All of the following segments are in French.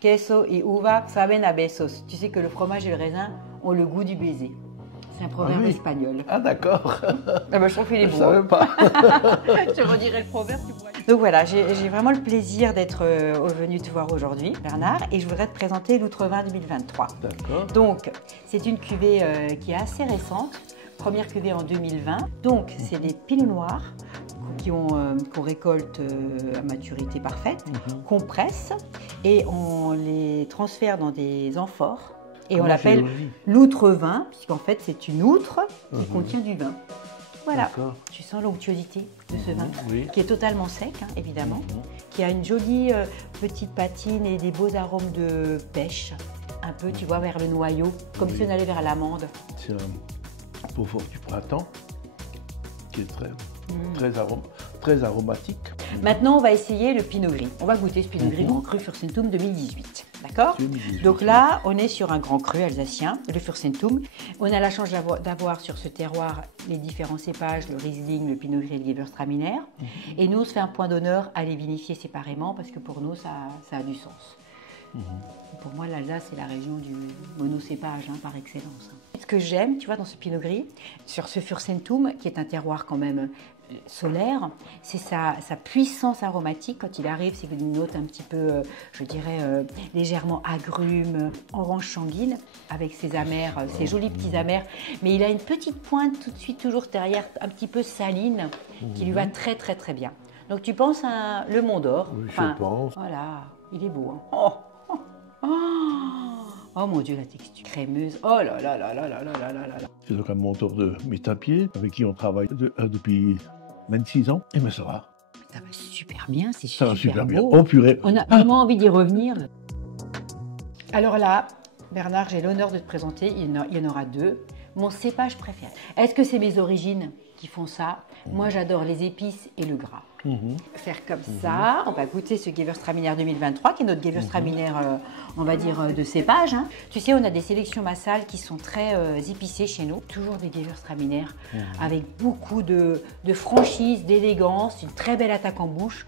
Queso y uva saben a besos. Tu sais que le fromage et le raisin ont le goût du baiser. C'est un proverbe espagnol. Ah d'accord. Ah bah, je trouve qu'il est beau. Je savais pas. Je redirai le proverbe. Donc voilà, j'ai vraiment le plaisir d'être venu te voir aujourd'hui, Bernard, et je voudrais te présenter l'Outre-Vin 2023. D'accord. Donc, c'est une cuvée qui est assez récente, première cuvée en 2020. Donc, c'est des pinots noirs qu'on récolte à maturité parfaite, qu'on presse et on les transfère dans des amphores. Et on l'appelle l'outre-vin, puisqu'en fait, c'est une outre qui contient du vin. Voilà, tu sens l'onctuosité de ce vin, qui est totalement sec, hein, évidemment, qui a une jolie petite patine et des beaux arômes de pêche, un peu, tu vois, vers le noyau, comme si on allait vers l'amande. C'est un Beaufort du printemps, qui est très aromatique. Maintenant, on va essayer le Pinot Gris. On va goûter ce Pinot Gris Grand Cru Fürstentum 2018. D'accord? Donc là, on est sur un grand cru alsacien, le Fürstentum. On a la chance d'avoir sur ce terroir les différents cépages, le Riesling, le Pinot Gris et le Gewürztraminer. Et nous, on se fait un point d'honneur à les vinifier séparément parce que pour nous, ça a du sens. Pour moi, l'Alsace, c'est la région du monocépage, hein, par excellence. Ce que j'aime, tu vois, dans ce Pinot Gris, sur ce Fürstentum, qui est un terroir quand même solaire, c'est sa puissance aromatique. Quand il arrive, c'est une note un petit peu, je dirais, légèrement agrume, orange sanguine, avec ses amers, ses jolis petits amers. Mais il a une petite pointe tout de suite, toujours derrière, un petit peu saline, qui lui va très, très, très bien. Donc tu penses à le Mont d'Or. Oui, je pense. Voilà, il est beau. Hein. Oh mon Dieu, la texture crémeuse. Oh là là là là là là là là là. C'est donc un monteur de métapier avec qui on travaille depuis 26 ans. Et bien ça va. Ça va super bien, c'est super, super bien. beau. Oh purée. On a vraiment envie d'y revenir. Alors là, Bernard, j'ai l'honneur de te présenter, il y en aura deux, mon cépage préféré. Est-ce que c'est mes origines qui font ça? Moi, j'adore les épices et le gras. Faire comme ça, on va goûter ce Gewürztraminer 2023, qui est notre Gewürztraminer, on va dire, de cépage. Hein. Tu sais, on a des sélections massales qui sont très épicées chez nous. Toujours des Gewürztraminer avec beaucoup de franchise, d'élégance, une très belle attaque en bouche.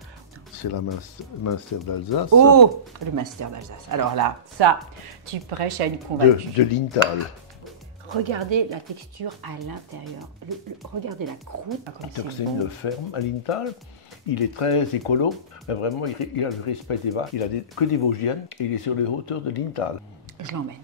C'est la Münster d'Alsace. Oh, le Münster d'Alsace. Alors là, ça, tu prêches à une convaincue. De Lintal. Regardez la texture à l'intérieur. Regardez la croûte. C'est une ferme à Lintal. Il est très écolo, mais vraiment, il a le respect des vaches. Il a que des Vosgiennes et il est sur les hauteurs de Lintal. Je l'emmène.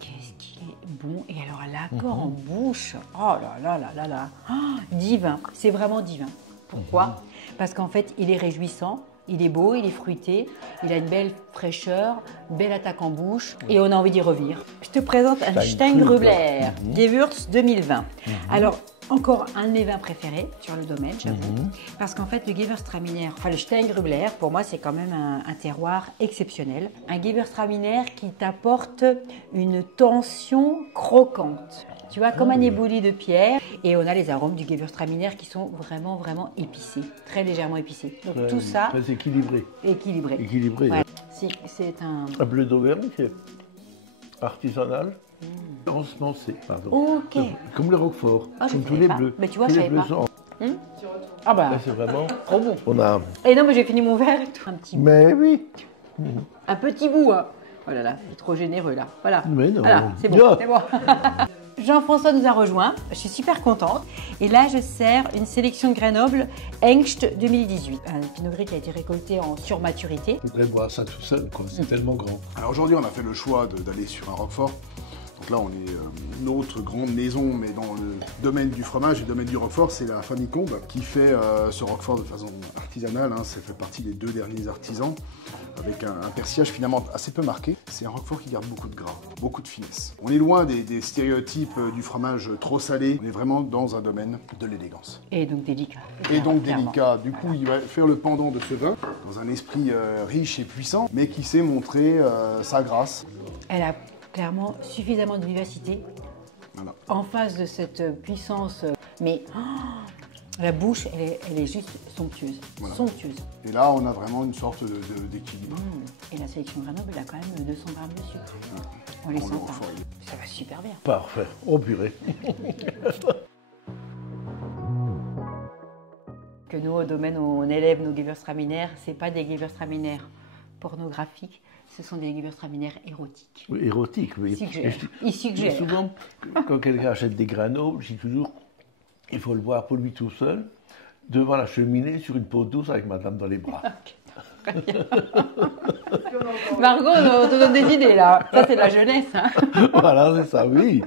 Qu'est-ce qu'il est bon. Et alors, l'accord en bouche. Oh là là là là là. Oh, divin. C'est vraiment divin. Pourquoi? Parce qu'en fait, il est réjouissant. Il est beau, il est fruité, il a une belle fraîcheur, une belle attaque en bouche et on a envie d'y revenir. Je te présente un Steingrübler Gewürz 2020. Alors, encore un de mes vins préférés sur le domaine, j'avoue, parce qu'en fait, le Gewürztraminer, enfin le Steingrübler, pour moi, c'est quand même un terroir exceptionnel. Un Gewürztraminer qui t'apporte une tension croquante. Tu vois, comme un éboulis de pierre. Et on a les arômes du Gewürztraminer qui sont vraiment, vraiment épicés, très légèrement épicés. Donc tout ça… Très équilibré. Équilibré. Équilibré. Ouais. Si, c'est un… Un bleu d'Auvergne qui est artisanal. Ensemencé, pardon. Ok. Comme le Roquefort, Ah, comme tous les bleus. Mais tu vois, tous je les savais bleus pas. sont… Ah bah, Là, c'est vraiment… trop bon. On a… Et non, mais j'ai fini mon verre et tout. Un petit bout. Mais oui. Un petit bout, hein. Oh là là, il est trop généreux là. Voilà. Mais non. Voilà, c'est bon, c'est bon. Jean-François nous a rejoint, je suis super contente. Et là, je sers une sélection de Grenoble Engst 2018. Un Pinot Gris qui a été récolté en surmaturité. Je voudrais boire ça tout seul, quoi. C'est tellement grand. Alors aujourd'hui, on a fait le choix d'aller sur un Roquefort. Donc là, on est une autre grande maison, mais dans le domaine du fromage et le domaine du Roquefort, c'est la famille Combe qui fait ce Roquefort de façon artisanale. Hein. Ça fait partie des 2 derniers artisans, avec un persillage finalement assez peu marqué. C'est un Roquefort qui garde beaucoup de gras, beaucoup de finesse. On est loin des stéréotypes du fromage trop salé. On est vraiment dans un domaine de l'élégance. Et donc délicat. Et donc clairement. délicat. Du coup, il va faire le pendant de ce vin, dans un esprit riche et puissant, mais qui sait montrer sa grâce. Elle a clairement suffisamment de vivacité Voilà. en face de cette puissance. Mais la bouche, elle est juste somptueuse. Voilà. Somptueuse. Et là, on a vraiment une sorte d'équilibre. Et la sélection Grenoble, elle a quand même 200 grammes de sucre. On les Pour sent le pas. Roquefort. Ça va super bien. Parfait. Oh purée. Que nous, au domaine où on élève nos Gewürztraminer, c'est pas des Gewürztraminer pornographiques, ce sont des légumes extraordinaires érotiques. Oui, érotiques, oui. Il suggère. Souvent, quand quelqu'un achète des granots, je dis toujours, il faut le boire pour lui tout seul, devant la cheminée, sur une peau douce avec madame dans les bras. Margot, on te donne des idées là. Ça, c'est de la jeunesse. Hein. Voilà, c'est ça, oui.